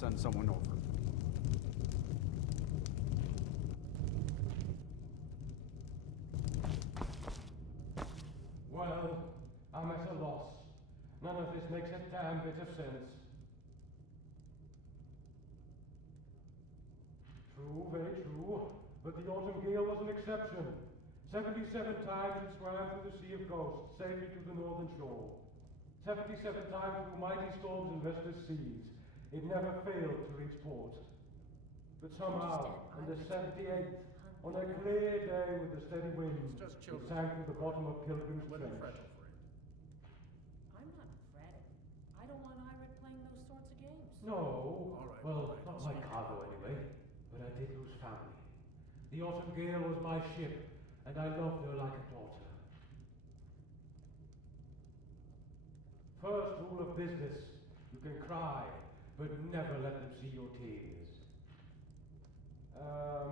send someone over. Well, I'm at a loss. None of this makes a damn bit of sense. True, very true. But the autumn gale was an exception. 77 times it swam through the Sea of Ghosts, safely to the northern shore. 77 times through mighty storms and restless seas. It never failed to reach port. But somehow, on the 78th, on a clear day with a steady wind, it sank to the bottom of Pilgrim's Trench. I'm not fretting. I don't want Irit playing those sorts of games. No. All right, Well, all right, not I'll my speak. cargo anyway. But I did lose family. The Autumn Gale was my ship, and I loved her like a daughter. First rule of business, you can cry, but never let them see your tears.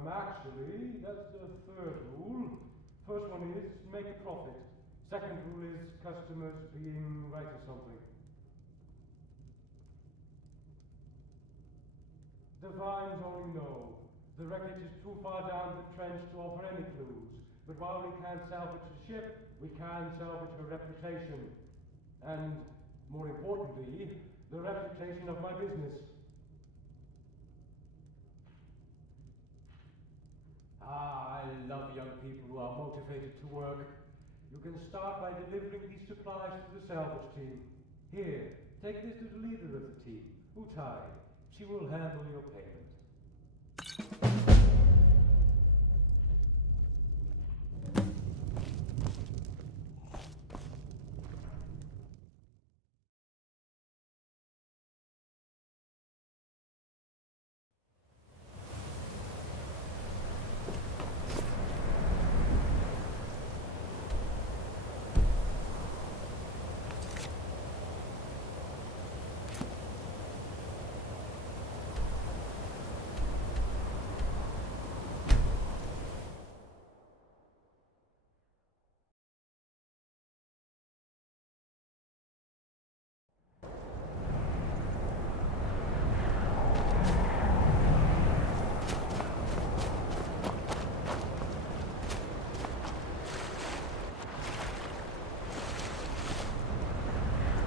Actually, that's the third rule. First one is make a profit. Second rule is customers being right or something. The vines only know. The wreckage is too far down the trench to offer any clues. But while we can't salvage the ship, we can salvage her reputation. And, more importantly, the reputation of my business. I love young people who are motivated to work. You can start by delivering these supplies to the salvage team. Here, take this to the leader of the team, Utai. She will handle your payment.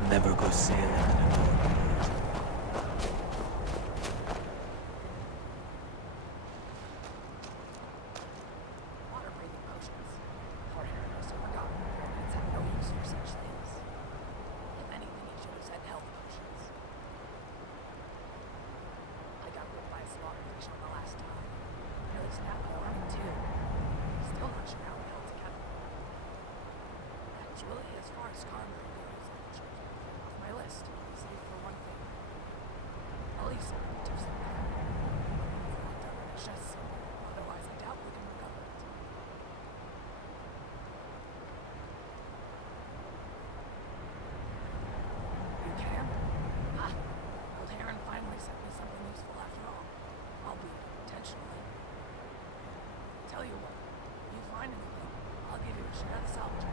Never go sailing in a boat. Water-breathing potions. Poor Harry must have forgotten that redheads have no use for such things. If anything, he should have said health potions. I got bit by a slaughterfish on the last time. Nearly snapped my arm in two. Still not sure how we held together. That's really as far as Skyrim goes. Off my list, save for one thing. At least a primitive something. It's just simple, otherwise I doubt we can recover it. You can? Ah, old Heron finally sent me something useful after all. Albeit intentionally. Tell you what, you find anything, I'll give you a share of the salvage.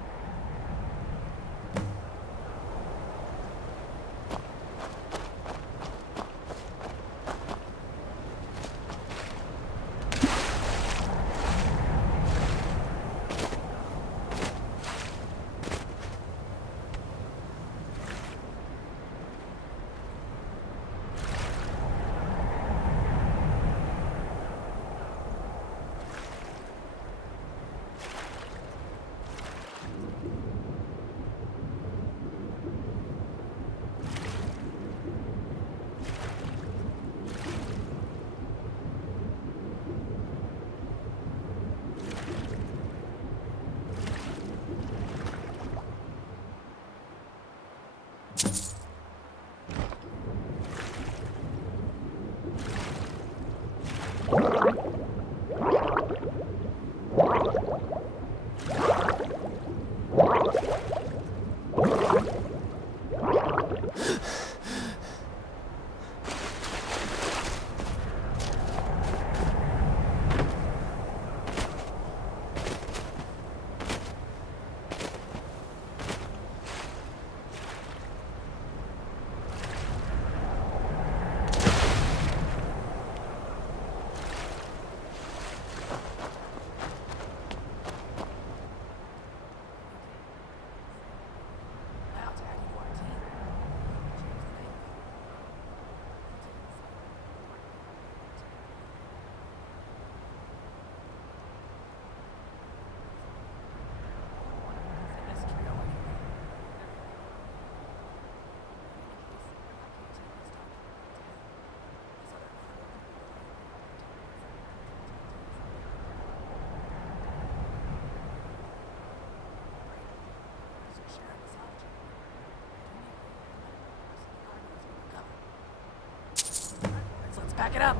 Pack it up.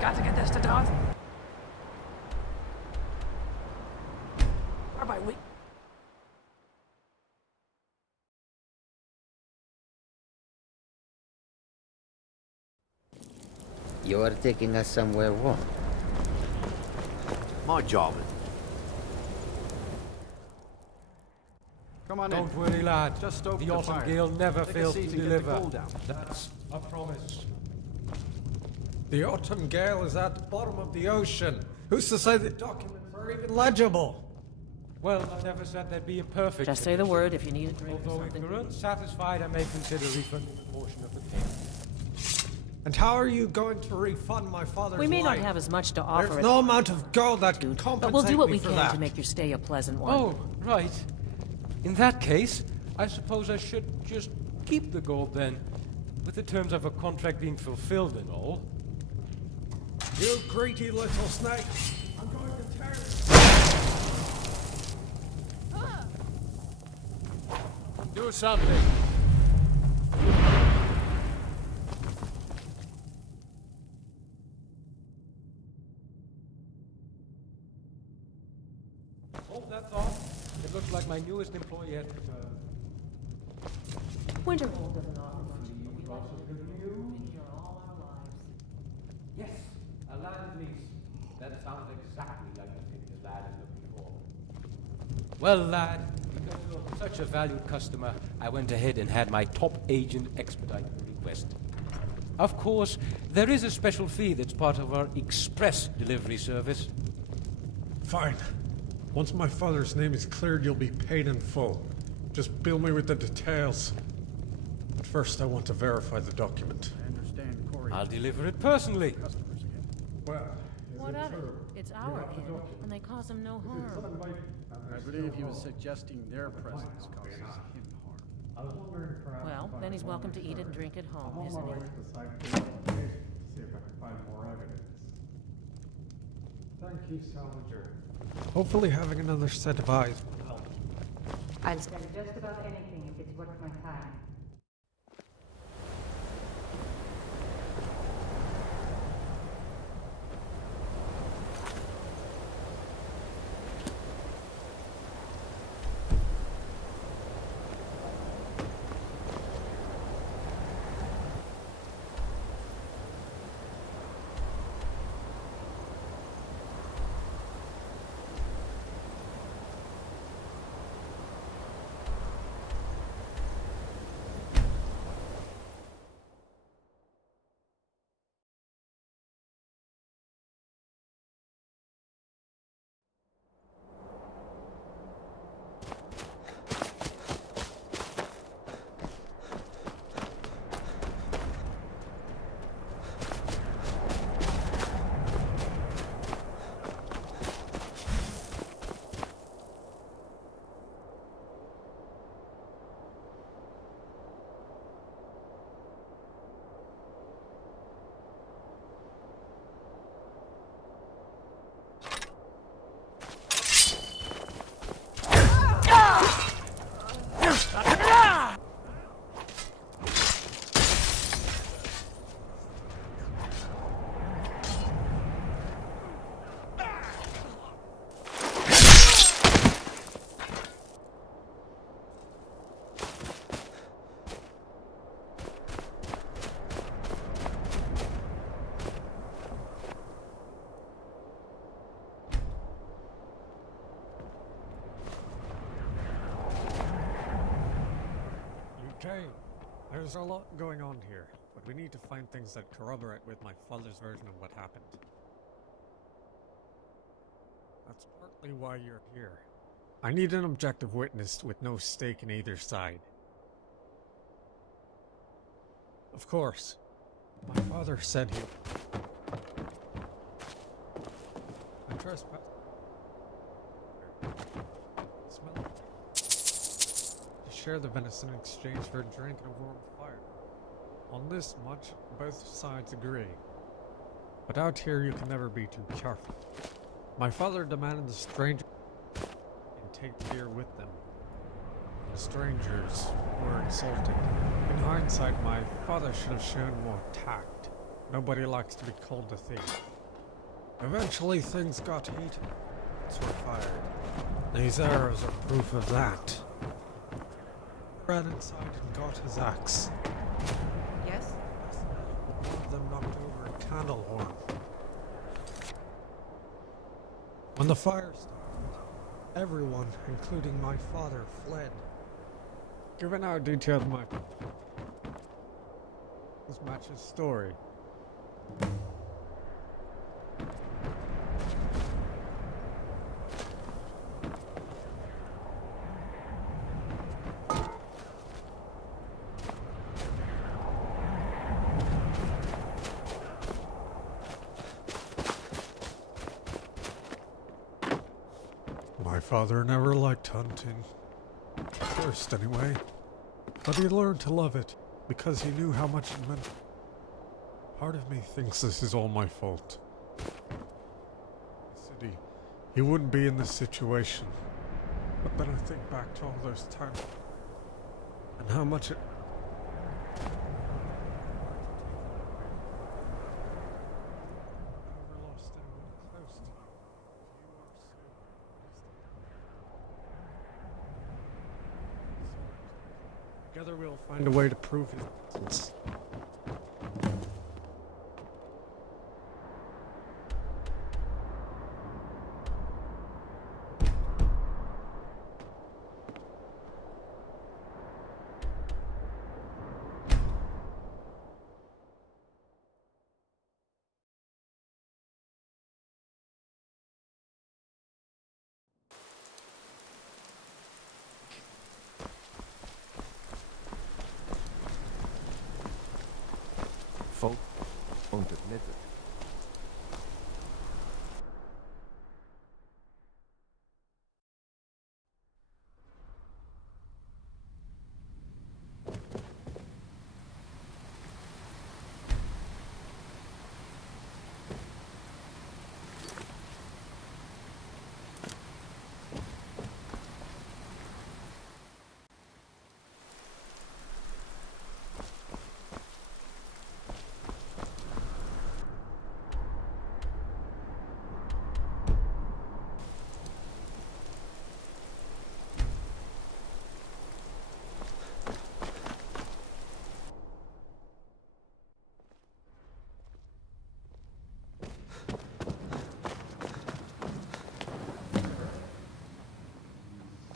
Got to get this to Dawes. Or by week. You're taking us somewhere warm. My job. Come on in. Don't worry, lad. Just stoke the the Autumn fire. Gale never Take a fails to seat and get the deliver. coal down. That's a promise. The Autumn Gale is at the bottom of the ocean. Who's to say the documents are even legible? Well, I never said there'd be a perfect Just say the condition. word if you need a drink or Although if something. you're unsatisfied, I may consider refunding a portion of the payment. And how are you going to refund my father's We may not life? have as much to offer There's as no amount of gold that can dude, compensate but we'll do what me we for can that. to make your stay a pleasant one. Oh, right. In that case, I suppose I should just keep the gold then, with the terms of a contract being fulfilled and all. You greedy little snake! I'm going to tear you! Do something. Oh, that's all. It looks like my newest employee has returned. Winterhold doesn't offer much, but we like Also to good live news. here all our lives. Yes, a land lease. That sounds exactly like the thing the lad is looking for. Well, lad, because you're such a valued customer, I went ahead and had my top agent expedite the request. Of course, there is a special fee that's part of our express delivery service. Fine. Once my father's name is cleared, you'll be paid in full. Just bill me with the details. But first, I want to verify the document. I understand Corey. I'll deliver it personally. Customers again. Well, What of it? It's our kid, and they cause him no harm. I believe he was suggesting their presence causes him harm. Well, then he's welcome to eat and drink at home, isn't he? thank you, Salvager. Hopefully having another set of eyes will help. I'll spend just about anything if it's worth my time. Okay, there's a lot going on here, but we need to find things that corroborate with my father's version of what happened. That's partly why you're here. I need an objective witness with no stake in either side. Of course, my father said he... I trespass. Smell it. To share the venison in exchange for a drink and a warm fire. On this much, both sides agree. But out here you can never be too careful. My father demanded the stranger and take the beer with them. The strangers were insulted. In hindsight, my father should have shown more tact. Nobody likes to be called a thief. Eventually things got heated. Bullets were fired. These arrows are proof of that. Ran inside and got his axe. Yes? One of them knocked over a candle horn. When the fire started, everyone, including my father, fled. Given how detailed my this matches story. My father never liked hunting. At first, anyway. But he learned to love it because he knew how much it meant. Part of me thinks this is all my fault. He wouldn't be in this situation. But then I think back to all those times and how much it. Never lost anyone close to you. You are so. Together we'll find a way to prove his innocence. Folk won't admit it.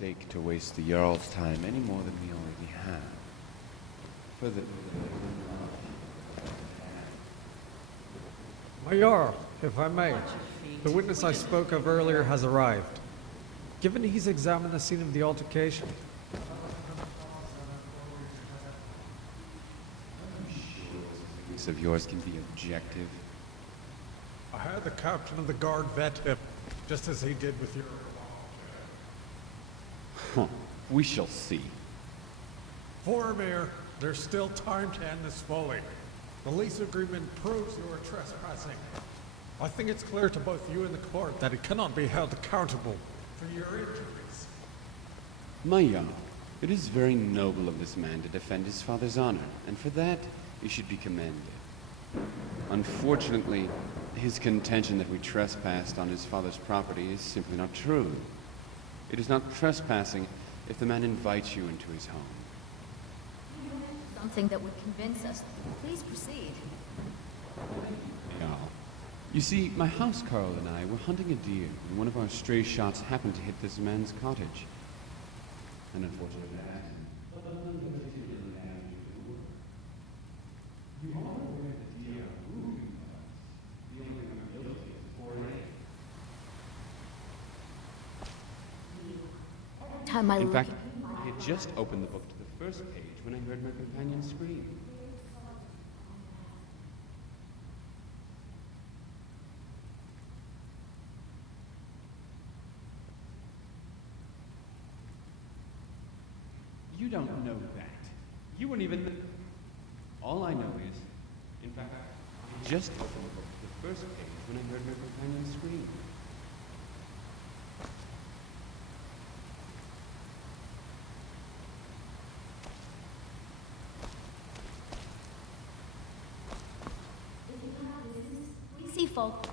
Mistake to waste the Jarl's time any more than we already have. Further. My Jarl, if I may, the witness I spoke of earlier has arrived. Given he's examined the scene of the altercation, This of yours can be objective. I had the captain of the guard vet him, just as he did with your... Huh. We shall see. Vormir, there's still time to end this folly. The lease agreement proves you are trespassing. I think it's clear to both you and the court that it cannot be held accountable for your injuries. My Jarl, it is very noble of this man to defend his father's honor, and for that, he should be commended. Unfortunately, his contention that we trespassed on his father's property is simply not true. It is not trespassing if the man invites you into his home. Something that would convince us. Please proceed. Jarl, you see, my house Carl and I were hunting a deer, and one of our stray shots happened to hit this man's cottage. And unfortunately, that happened. You are aware that the deer moving was the only thing I'm guilty of foray. Time I In look fact, I had just opened the book to the first page when I heard my companion scream. You don't know that. You weren't even... All I know is, in fact, I just opened the book to the first page when I heard my companion scream. folk.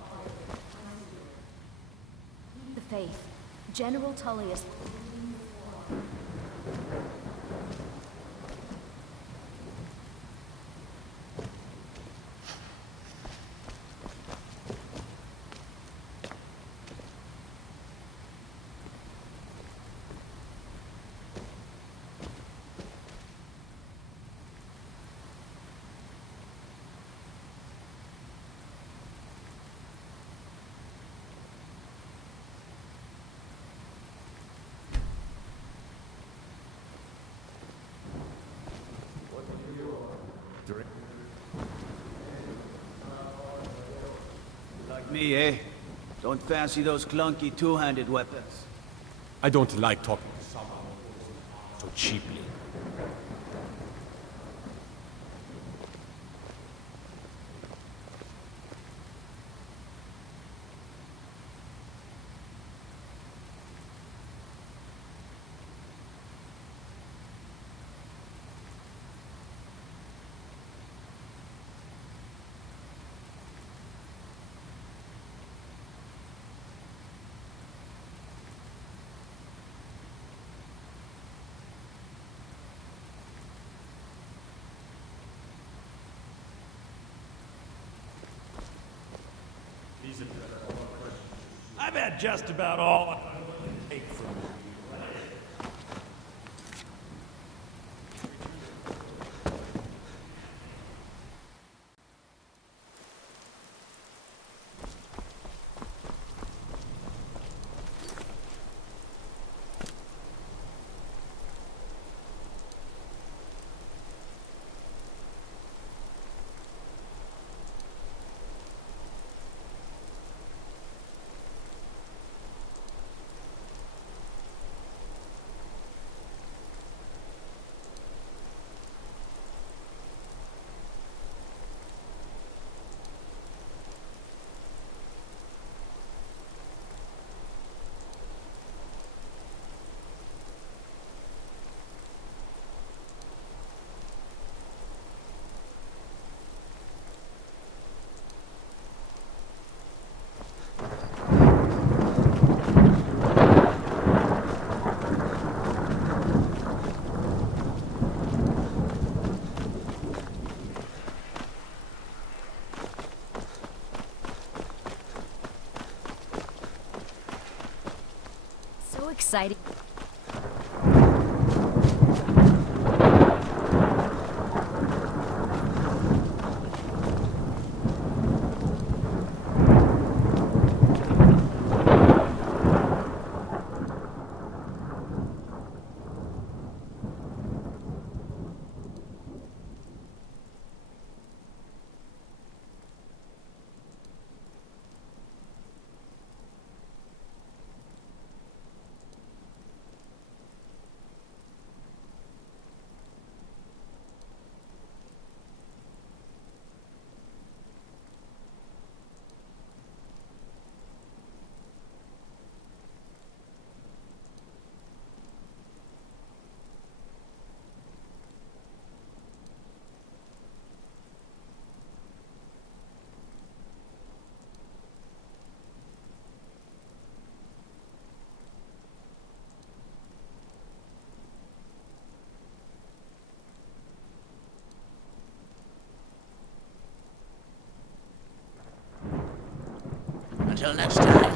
The faith. General Tullius. Drink. Like me, eh? Don't fancy those clunky two-handed weapons. I don't like talking to someone so cheaply. I've had just about all I can take from you. So exciting. Until next time.